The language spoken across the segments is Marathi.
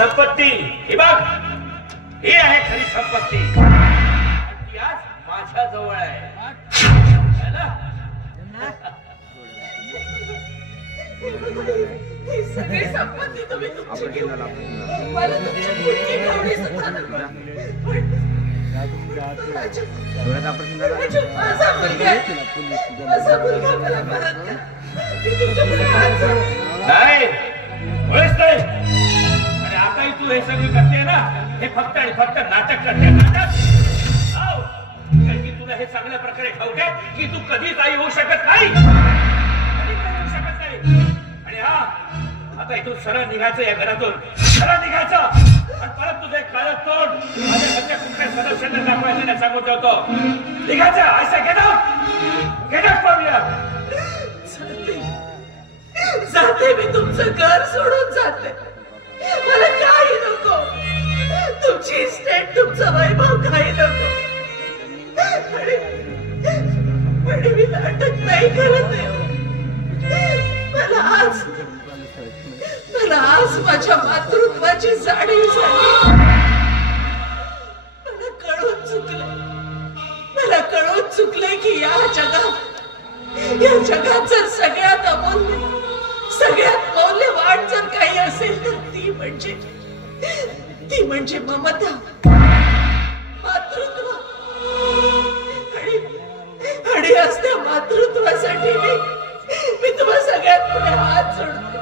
संपत्ती ही बघ, ही आहे खरी संपत्ती. ती आज माझ्या जवळ आहे ना. सगळी संपत्ती तुम्ही तुमची घेऊन मला तुमची मुलगी एवढी सुद्धा नको. नाही होयच नाही. आणि आताही तू हे सगळं करते ना, हे फक्त आणि फक्त नाटक करते. नाटक कारण की तुला हे चांगल्या प्रकारे ठाऊक आहे की तू कधीच आई होऊ शकत नाही, होऊ शकत नाही. आणि हा आता इथून सरळ निघायचं, या घरातून सरळ निघायचं आणि परत तुझे काळं तोंड माझ्या घरच्या कुठल्या सदस्यांना दाखवायचं नाही सांगून ठेवतो. निघायचं असं गेलं पाहूया. जाते मी, तुमचं घर सोडून जाते. मला काही नको, तुमची इस्टेट, तुमचं वैभव काही नको. पण मी नाटक नाही करत आहे. मला आज माझ्या मातृत्वाची जाणीव झाली. मला कळून चुकलंय की या जगात जर सगळ्यात अमूल्य, सगळ्यात मौल्यवान जर काही असेल तर ती म्हणजे ममता, मातृत्व. आणि आज त्या मातृत्वासाठी मी तुम्हा सगळ्यात पुढे हात जोडतो.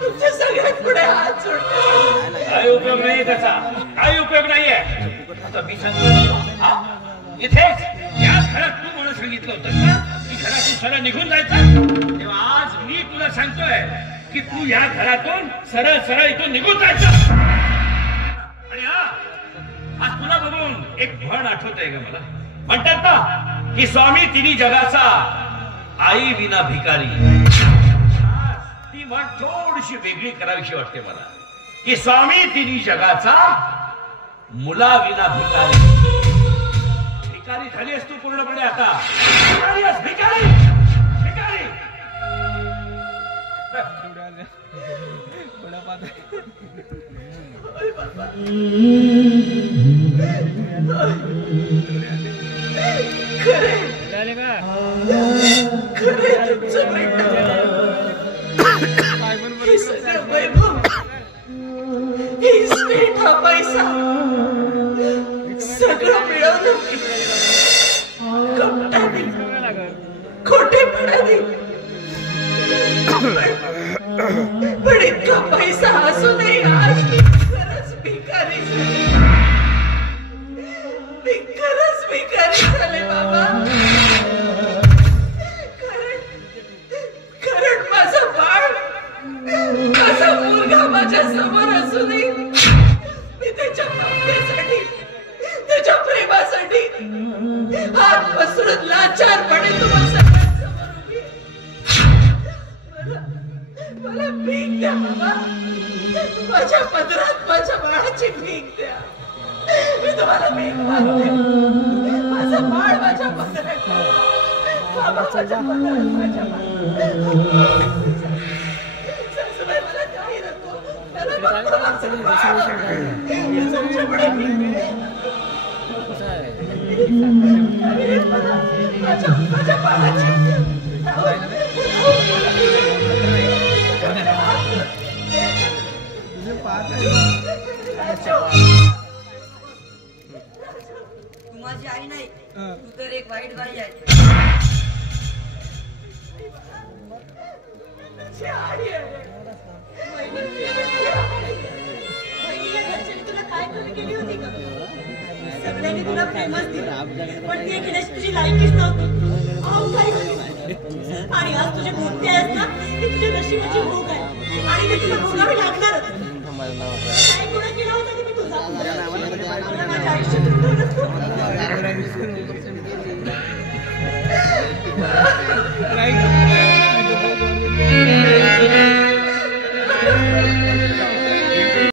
तुमच्या सगळ्यात पुढे हात जोडतो. काही उपयोग नाही त्याचा, काही उपयोग नाहीये. आता मी सांगतो इथेच याच घरात तू मला सांगितलं होतं ना की घरातून सरळ निघून जायचं. तेव्हा आज मी तुला सांगतोय की तू या घरातून सरळ सरळ इथून निघून जायचं. आणि हा आज तुला बघून एक म्हण आठवत आहे का मला. म्हणतात ना की स्वामी तिन्ही जगाचा, आई विना भिकारी. ती म्हण थोडीशी वेगळी करावीशी वाटते मला की स्वामी तिन्ही जगाचा, मुला विना भिकारी. भिकारी झाली असतो पूर्णपणे. आता भिकारी भिकारी हा पैसा सगळं मिळवलं कपटाने, खोटेपणाने. पण इतका पैसा असूनही आज मी खरंच भिकारी झाले. मी खरंच भिकारी झाले बाबा. कारण माझं बाळ, माझा मुलगा माझ्या समोर असूनही मी त्याच्या ममतेसाठी, त्याच्या प्रेमासाठी हात पसरून लाचारपणे तुम्हाला सगळ्यांसमोर उभी आहे. मला भीक द्या बाबा. माझ्या पदरात माझ्या बाळाची भीक द्या. मी तुम्हाला भीक मागते. माझं बाळ माझ्या पदरात, बाबा माझ्या पदरात, माझ्या सासूबाई मला काही नको. माझ्या बाळाची तू माझी आई नाही, तू तर एक वाईट बाई आहे. तुला काय कमी केली होती का? सगळ्यांनी तुला प्रेमच दिलं, पण ते घेण्याची तुझी लायकीच नव्हती. आणि आज तुझे भोगते आहेत ना, ती तुझ्या नशिबाची भोग आहे आणि ते तुला भोगावे लागणारच. काय गुन्हा केला होता तुम्ही तुझा? माझ्या आयुष्यात